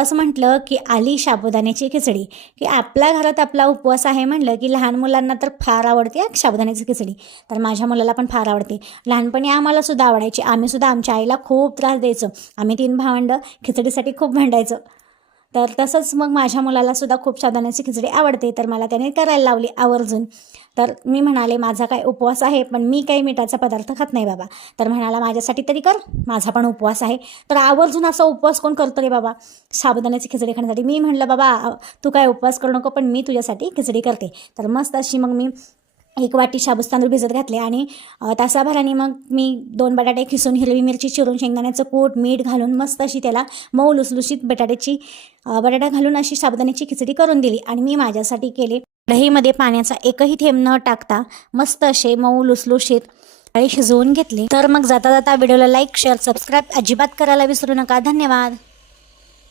असं म्हटलं की आली साबुदाण्याची खिचडी, की आपल्या घरात आपला उपवास आहे म्हटलं की लहान मुलांना तर फार आवडते साबुदाण्याची खिचडी. तर माझ्या मुलाला पण फार आवडते. लहानपणी आम्हाला सुद्धा आवडायची. आम्ही सुद्धा आमच्या आईला खूप त्रास द्यायचो. आम्ही 3 भावंडं खिचडीसाठी खूप भांडायचो. तर तसंच मग माझ्या मुलाला सुद्धा खूप साबुदाण्याची खिचडी आवडते. तर मला त्याने करायला लावली आवर्जून. तर मी म्हणाले, माझा काय उपवास आहे, पण मी काही मिठाचा पदार्थ खात नाही बाबा. तर म्हणाला, माझ्यासाठी तरी कर, माझा पण उपवास आहे. तर आवर्जून असा उपवास कोण करतो रे बाबा साबुदाण्याची खिचडी खाण्यासाठी. मी म्हटलं, बाबा तू काय उपवास करू नको, पण मी तुझ्यासाठी खिचडी करते. तर मस्त अशी मग मी 1 वाटी शाबूत तांदूळ भिजत घातले आणि तासाभराने मग मी 2 बटाटे खिसून, हिरवी मिरची चिरून, शेंगदाण्याचं कूट, मीठ घालून मस्त अशी त्याला मऊ लुसलुशीत बटाटा घालून अशी साबुदाण्याची खिचडी करून दिली. आणि मी माझ्यासाठी केले दहीमध्ये पाण्याचा एकही थेंब न टाकता मस्त असे मऊ लुसलुशीत आणि शिजवून घेतले. तर मग जाता जाता व्हिडिओला लाईक, शेअर, सबस्क्राईब अजिबात करायला विसरू नका. धन्यवाद.